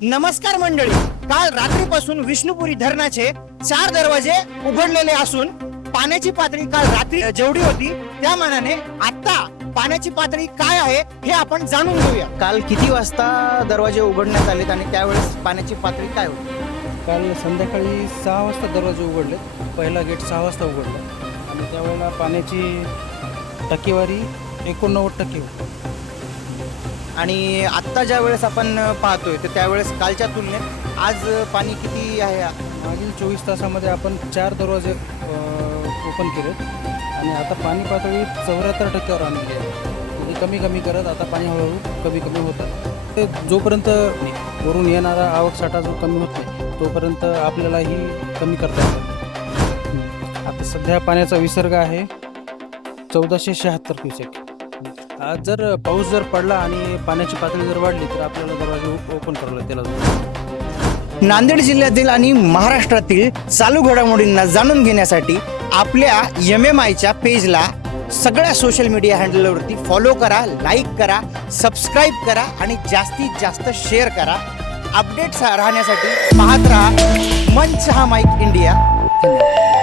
नमस्कार मंडळी. काल रात्रीपासून विष्णुपुरी धरणाचे चार दरवाजे उघडलेले असून पाण्याची पातळी काल रात्री जेवढी होती त्या मानाने आता पाण्याची पातळी काय आहे हे आपण जाणून घेऊया. काल किती वाजता दरवाजे उघडण्यात आलेत आणि त्यावेळेस पाण्याची पातळी काय होती? काल संध्याकाळी सहा वाजता दरवाजे उघडले पहिला गेट सहा वाजता उघडला. आणि त्यावेळेला पाण्याची टक्केवारी एकोणनव्वद टक्के होती. आणि आत्ता ज्या वेळेस आपण पाहतोय तर त्यावेळेस कालच्या तुलनेत आज पाणी किती आहे? मागील चोवीस तासामध्ये आपण चार दरवाजे ओपन केलेत आणि आता पाणी पातळी चौऱ्याहत्तर टक्क्यावर आणली आहे. म्हणजे कमी कमी करत आता पाणी हळूहळू कमी कमी होतं ते जोपर्यंत वरून येणारा आवकसाठा जो कमी होत नाही तोपर्यंत आपल्यालाही कमी करता येतं आता सध्या पाण्याचा विसर्ग आहे चौदाशे शहात्तर क्युसेक. जर पाऊस जर पडला आणि पाण्याची पातळी जर वाढली तर आपल्याला दरवाजा ओपन करावा लागेल त्याला नांदेड जिल्ह्यातील आणि महाराष्ट्रातील चालू घडामोडींना जाणून घेण्यासाठी आपल्या एम एम आयच्या पेजला सगळ्या सोशल मीडिया हँडलवरती फॉलो करा लाईक करा सबस्क्राईब करा आणि जास्तीत जास्त शेअर करा. अपडेट्स राहण्यासाठी पाहत राहा मंच हा माईक इंडिया. धन्यवाद.